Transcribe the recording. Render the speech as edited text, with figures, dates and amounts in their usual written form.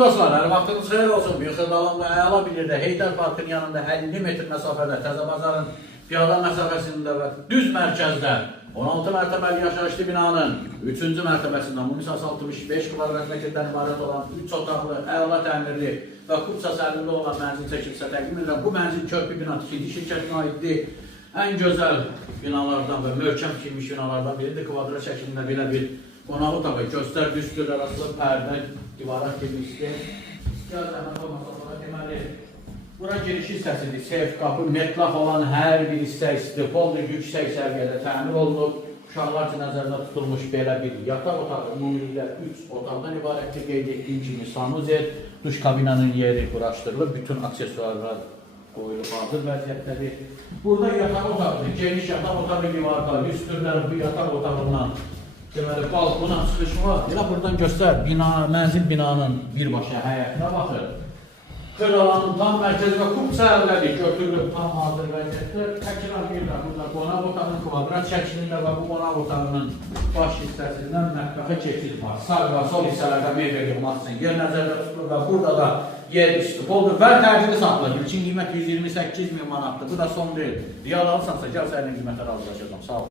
Dostlar, hər vaxtınız xeyir olsun. Bir xırdalanda əla bilirdə Heydər Parkın yanında 50 metr məsafədə, Təzəbazarın piyada məsafəsində və düz mərkəzdə 16 mərtəbəli yaşayışlı binanın 3-cü mərtəbəsində Mumisas 65 kvadrat metrdən ibarət olan 3 otaqlı, əla təmirli və Kupsa sərlində olan mənzil çəkilsə təqdim edirəm. Bu mənzil körpü bina tikinti şirkətinə aiddir. Ən gözəl binalardan və möhkəm tikilmiş binalardan biridir. Kvadrat şəklində belə bir qonaq otağı, göstər düz arasında pərdə, divara girmişdir. İstiyar zəhmət olmasa sonra deməli, bura giriş hissəsidir. Seyf, qapı, metlaq olan hər bir hissə istipoldur, yüksək səviyyədə təmir olunub. Uşaqlar üçün nəzərdə tutulmuş belə bir yataq otağı, ümumiliklə 3 otaqdan ibarətdir. Qeyd etdiyim kimi sanuzel, duş kabinanın yeri quraşdırılıb, bütün aksesuarlar qoyulub hazır vəziyyətdədir. Burada yataq otaqdır, geniş yataq otağı divarda, üstürlər bu yataq otağından deməli, balkona çıxış var. Elə buradan göstər, mənzil binanın birbaşa həyətinə baxır. Xırdalanın tam mərkəzi və Kupsa əlləri götürülüb tam hazır vəziyyətdə. Təkrar deyirlər, burada qonaq otağının kvadrat şəklində və bu qonaq otağının baş hissəsindən mətbəxə keçid var. Sağ və sol hissələrdə meyvə yığmaq üçün yer nəzərdə tutulur və burada da yer istipoldur və təcili saxlanır. İlkin qiymət 128.000 manatdır. Bu da son deyil. Real alırsansa, gəl sənin qiymətə razılaşacağım. Sağ ol.